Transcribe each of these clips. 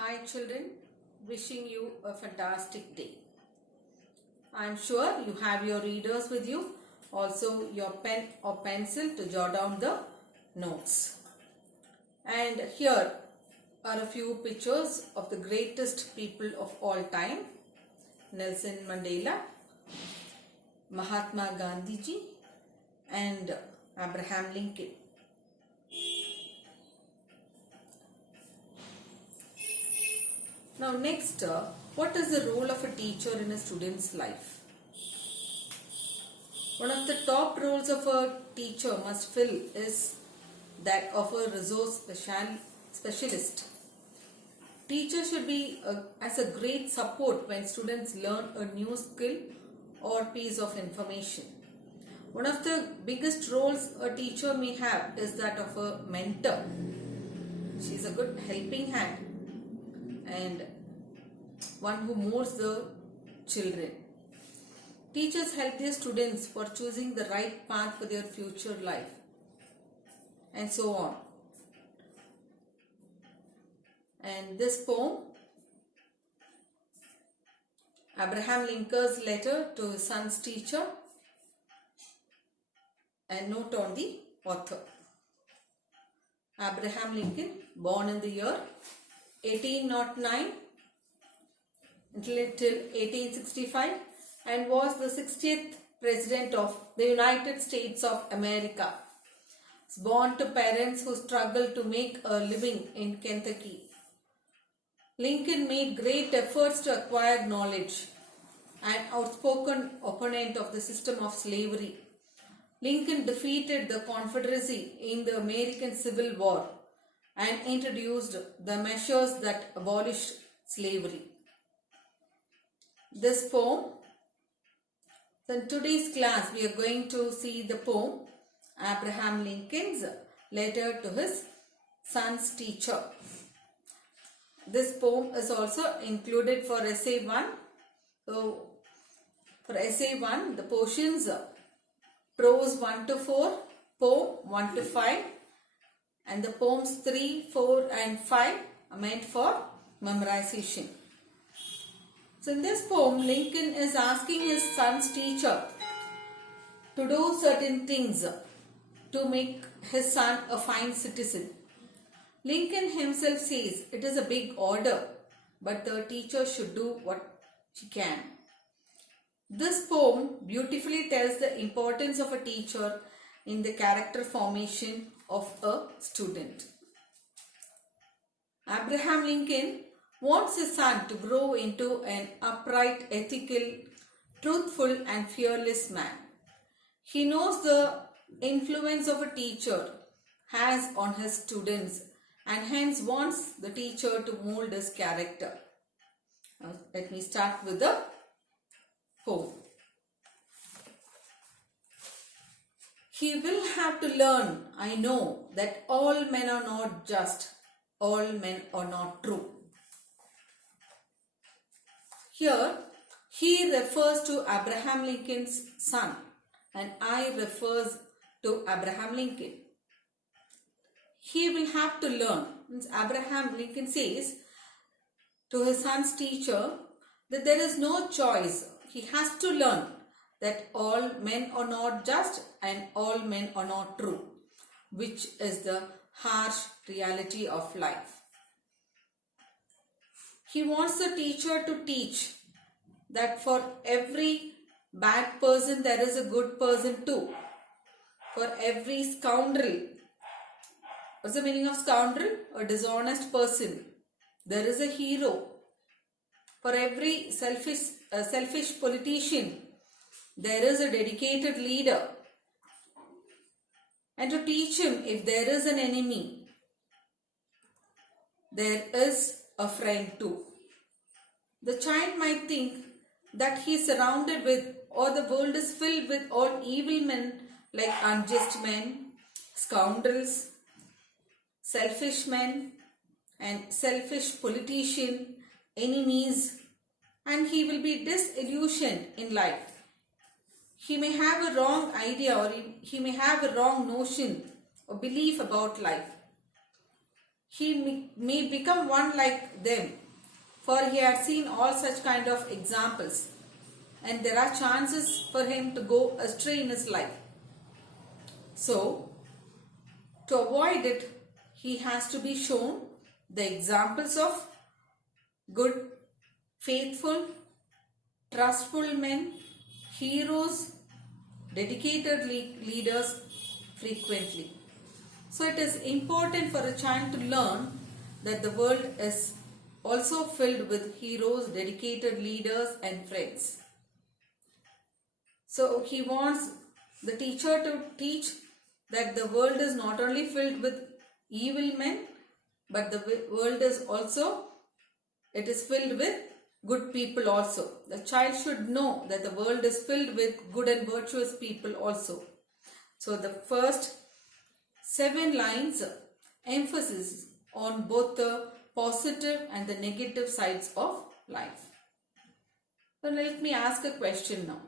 Hi children, wishing you a fantastic day. I am sure you have your readers with you, also your pen or pencil to jot down the notes. And here are a few pictures of the greatest people of all time: Nelson Mandela, Mahatma Gandhi ji, and Abraham Lincoln. Now next, what is the role of a teacher in a student's life? One of the top roles of a teacher must fill is that of a resource specialist. Teacher should be as a great support when students learn a new skill or piece of information. One of the biggest roles a teacher may have is that of a mentor. She is a good helping hand and one who molds the children. Teachers help their students for choosing the right path for their future life, and so on. And this poem, Abraham Lincoln's letter to his son's teacher, and note on the author. Abraham Lincoln, born in the year 1809 till 1865, and was the 60th President of the United States of America. He was born to parents who struggled to make a living in Kentucky. Lincoln made great efforts to acquire knowledge, an outspoken opponent of the system of slavery. Lincoln defeated the Confederacy in the American Civil War and introduced the measures that abolished slavery. This poem, in today's class we are going to see the poem Abraham Lincoln's letter to his son's teacher. This poem is also included for essay 1. So for essay 1, the portions prose 1 to 4, poem 1 to 5, and the poems 3, 4 and 5 are meant for memorization. So in this poem, Lincoln is asking his son's teacher to do certain things to make his son a fine citizen. Lincoln himself says it is a big order, but the teacher should do what she can. This poem beautifully tells the importance of a teacher in the character formation of a student. Abraham Lincoln wants his son to grow into an upright, ethical, truthful and fearless man. He knows the influence of a teacher has on his students and hence wants the teacher to mold his character. Now, let me start with the poem. He will have to learn, I know, that all men are not just, all men are not true. Here, he refers to Abraham Lincoln's son and I refers to Abraham Lincoln. He will have to learn. Abraham Lincoln says to his son's teacher that there is no choice. He has to learn that all men are not just and all men are not true, which is the harsh reality of life. He wants the teacher to teach that for every bad person there is a good person too. For every scoundrel, what's the meaning of scoundrel? A dishonest person. There is a hero. For every selfish politician, there is a dedicated leader. And to teach him, if there is an enemy, there is a friend too. The child might think that he is surrounded with, or the world is filled with all evil men like unjust men, scoundrels, selfish men and selfish politician, enemies, and he will be disillusioned in life. He may have a wrong idea or he may have a wrong notion or belief about life. he may become one like them, for he had seen all such kind of examples, and there are chances for him to go astray in his life. So, to avoid it, he has to be shown the examples of good, faithful, trustful men, heroes, dedicated leaders frequently. So it is important for a child to learn that the world is also filled with heroes, dedicated leaders and friends. So he wants the teacher to teach that the world is not only filled with evil men, but the world is also, it is filled with good people also. The child should know that the world is filled with good and virtuous people also. So the first 7 lines emphasis on both the positive and the negative sides of life. So let me ask a question now.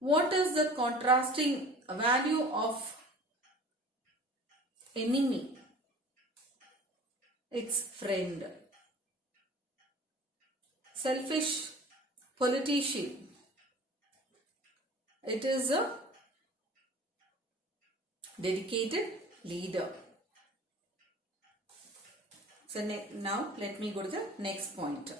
What is the contrasting value of enemy? It's friend. Selfish politician. It is a dedicated leader. So now let me go to the next point.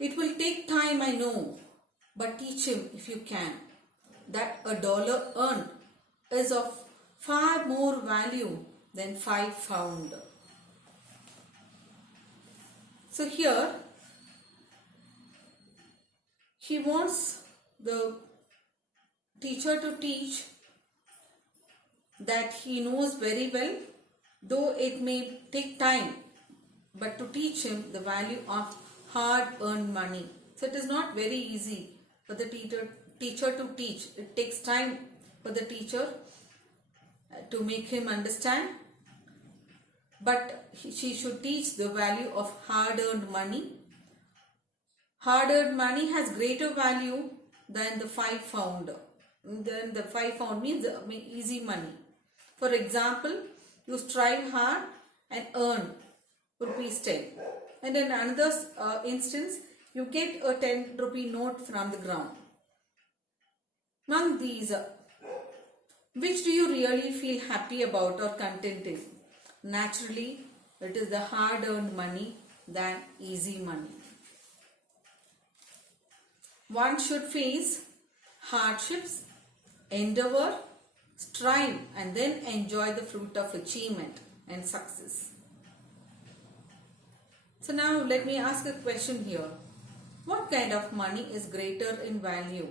It will take time, I know, but teach him if you can that $1 earned is of far more value than 5 found. So here he wants the teacher to teach that he knows very well, though it may take time, but to teach him the value of hard earned money. So it is not very easy for the teacher to teach. It takes time for the teacher to make him understand, but she should teach the value of hard earned money. Hard earned money has greater value than the 5 found. Then the 5 found means easy money. For example, you strive hard and earn rupees 10. And in another instance, you get a 10 rupee note from the ground. Among these, which do you really feel happy about or contented? Naturally, it is the hard earned money than easy money. One should face hardships, endeavor, strive, and then enjoy the fruit of achievement and success. So now let me ask a question here. What kind of money is greater in value?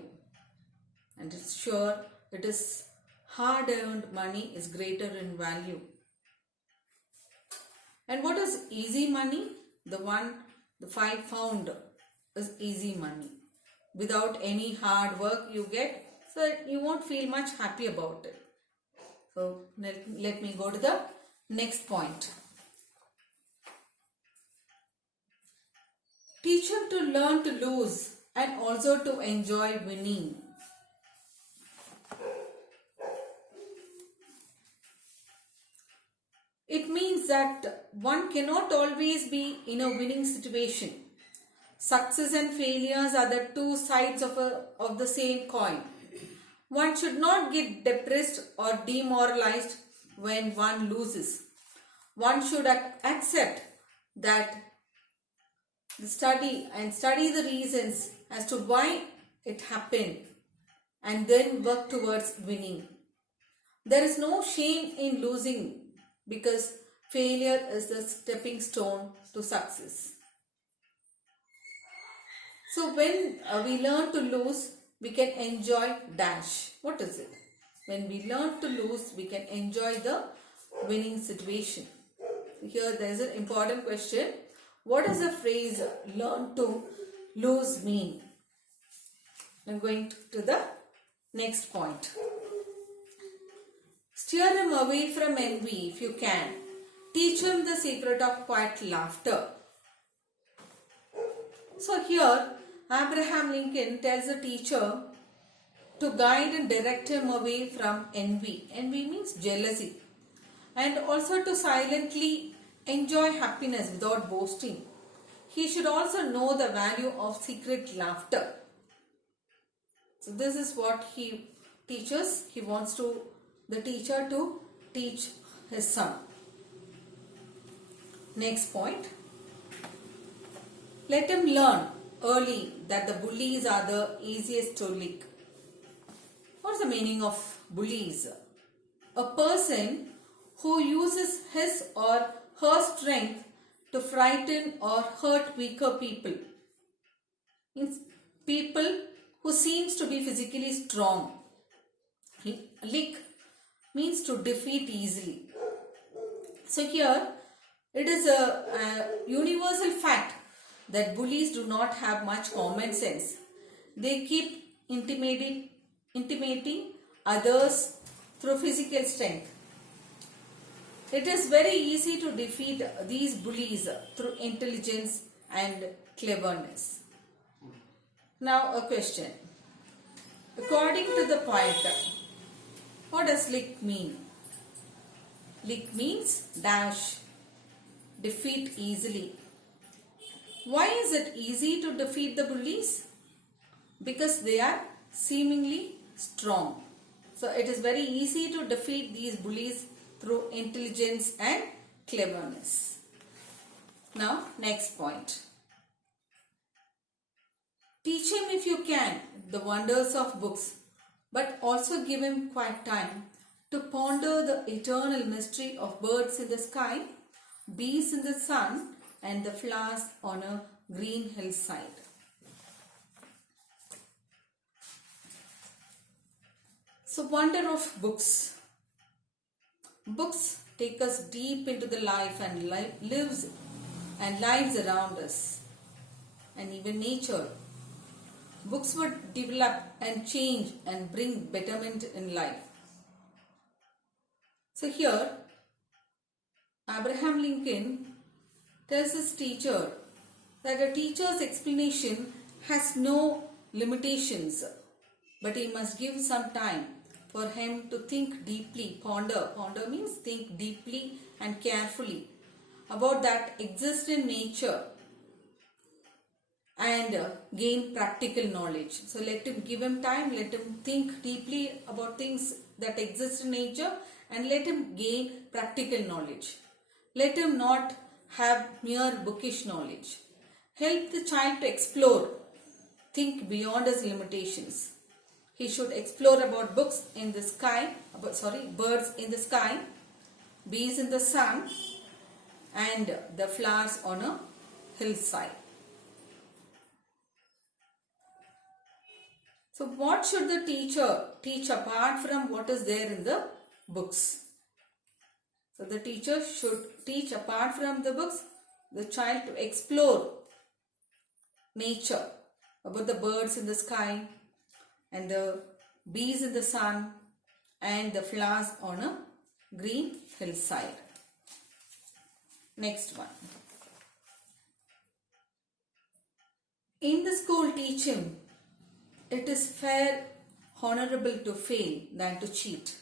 And it's sure it is hard earned money is greater in value. And what is easy money? The 5 found is easy money. Without any hard work you get, so you won't feel much happy about it. So let me go to the next point. Teach him to learn to lose and also to enjoy winning. It means that one cannot always be in a winning situation. Success and failures are the two sides of the same coin. One should not get depressed or demoralized when one loses. One should accept that study the reasons as to why it happened and then work towards winning. There is no shame in losing because failure is the stepping stone to success. So when we learn to lose, we can enjoy dash. What is it? When we learn to lose, we can enjoy the winning situation. Here there is an important question. What does the phrase learn to lose mean? I'm going to the next point. Steer him away from envy if you can. Teach him the secret of quiet laughter. So here Abraham Lincoln tells the teacher to guide and direct him away from envy. Envy means jealousy. And also to silently enjoy happiness without boasting. He should also know the value of secret laughter. So this is what he teaches. He wants the teacher to teach his son. Next point. Let him learn early that the bullies are the easiest to lick. What's the meaning of bullies? A person who uses his or her strength to frighten or hurt weaker people. Means people who seems to be physically strong. Lick means to defeat easily. So here it is a universal fact that bullies do not have much common sense. They keep intimidating others through physical strength. It is very easy to defeat these bullies through intelligence and cleverness. Now a question. According to the pointer, what does lick mean? Lick means dash, defeat easily. Why is it easy to defeat the bullies? Because they are seemingly strong. So it is very easy to defeat these bullies through intelligence and cleverness. Now next point. Teach him if you can the wonders of books, but also give him quiet time to ponder the eternal mystery of birds in the sky, bees in the sun, and the flowers on a green hillside. So, wonder of books. Books take us deep into the life and lives around us, and even nature. Books would develop and change and bring betterment in life. So here, Abraham Lincoln tells his teacher that a teacher's explanation has no limitations, but he must give some time for him to think deeply, ponder. Ponder means think deeply and carefully about that exists in nature and gain practical knowledge. So give him time, let him think deeply about things that exist in nature and let him gain practical knowledge. Let him not have mere bookish knowledge. Help the child to explore, think beyond his limitations. He should explore about birds in the sky, bees in the sun, and the flowers on a hillside. So what should the teacher teach apart from what is there in the books? So the teacher should teach apart from the books, the child to explore nature, about the birds in the sky and the bees in the sun and the flowers on a green hillside. Next one. In the school, teach him it is fair, honorable to fail than to cheat.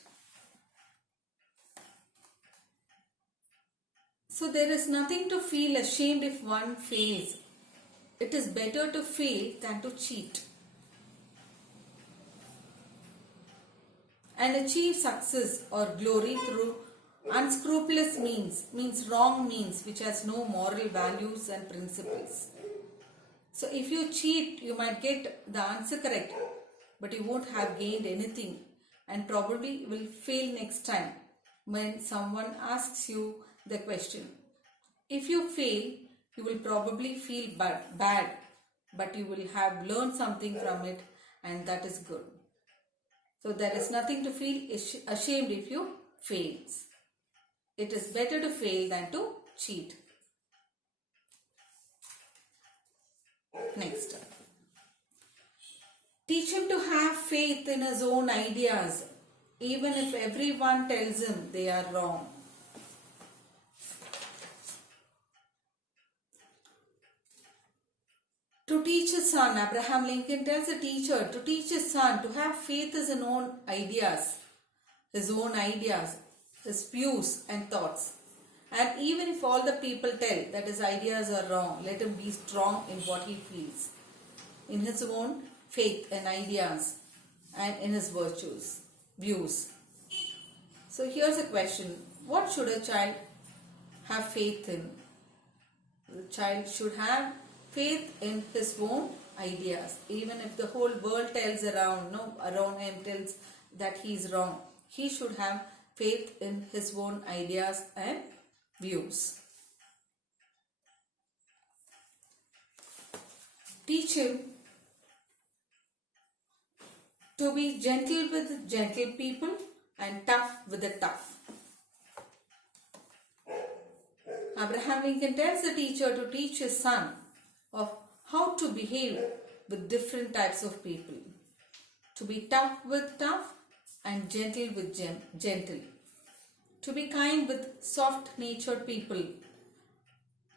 So there is nothing to feel ashamed if one fails. It is better to fail than to cheat. And achieve success or glory through unscrupulous means wrong means which has no moral values and principles. So if you cheat, you might get the answer correct, but you won't have gained anything and probably will fail next time when someone asks you the question. If you fail, you will probably feel bad, but you will have learned something from it and that is good. So there is nothing to feel ashamed if you fail. It is better to fail than to cheat. Next. Teach him to have faith in his own ideas, even if everyone tells him they are wrong. To teach his son, Abraham Lincoln tells a teacher to teach his son to have faith in his own ideas, his views and thoughts. And even if all the people tell that his ideas are wrong, let him be strong in what he feels, in his own faith and ideas, and in his views. So here's a question. What should a child have faith in? The child should have faith in his own ideas. Even if the whole world tells around him tells that he is wrong, he should have faith in his own ideas and views. Teach him to be gentle with gentle people and tough with the tough. Abraham Lincoln tells the teacher to teach his son of how to behave with different types of people. To be tough with tough and gentle with gentle. To be kind with soft-natured people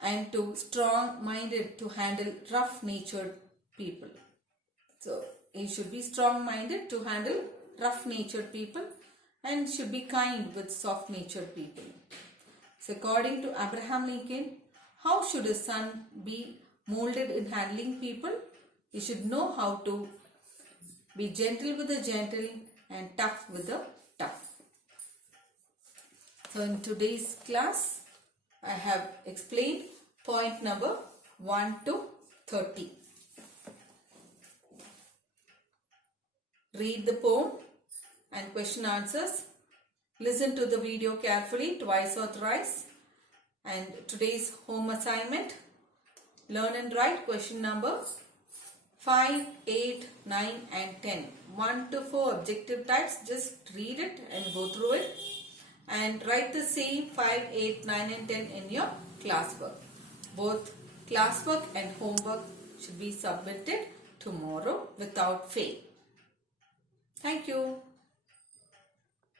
and to strong-minded to handle rough-natured people. So, he should be strong-minded to handle rough-natured people and should be kind with soft-natured people. So, according to Abraham Lincoln, how should his son be molded in handling people? He should know how to be gentle with the gentle and tough with the tough. So, in today's class, I have explained point number 1 to 30. Read the poem and question answers. Listen to the video carefully twice or thrice. And today's home assignment, learn and write question number 5, 8, 9 and 10. 1 to 4 objective types. Just read it and go through it. And write the same 5, 8, 9 and 10 in your classwork. Both classwork and homework should be submitted tomorrow without fail. Thank you.